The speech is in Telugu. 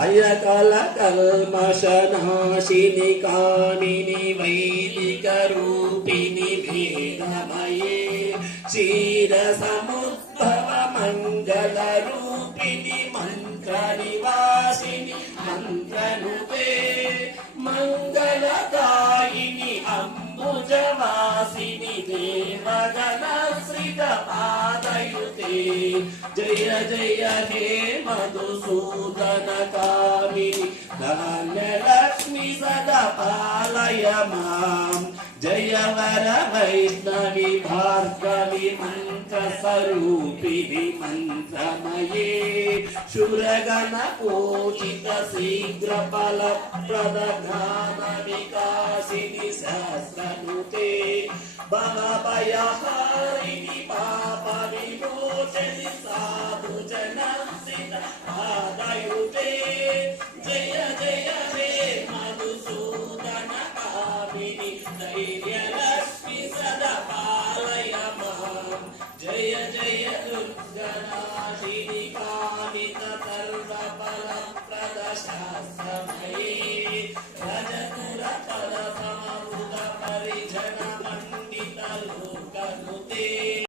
అయకల కల్మషనాశిని కామిని వైదిక రూపిణి భేదమయే క్షీర సముద్భవ మంగళ రూపిణి మంత్ర నివాసిని మంత్రనుతే మంగళదాయిని అంబుజవాసిని దేవగణ శ్రిత పాదయుతే జయ జయ హే మధుసూదన కామిని ధాన్యలక్ష్మి సదా పాలయ మాం జయ వర వైష్ణవి భార్గవి మంత్ర స్వరూపిణి మంత్రమయే శురగణ పూజిత శీఘ్ర ఫల ప్రదధాన వికాసిని సహస్రనుతే భవభయహారిణి పాప విమోచని సాధు జన పాదయుతే జయ జయ హే మధుసూదన కామిని ధైర్యలక్ష్మి సదా పాలయ మాం జయ జయ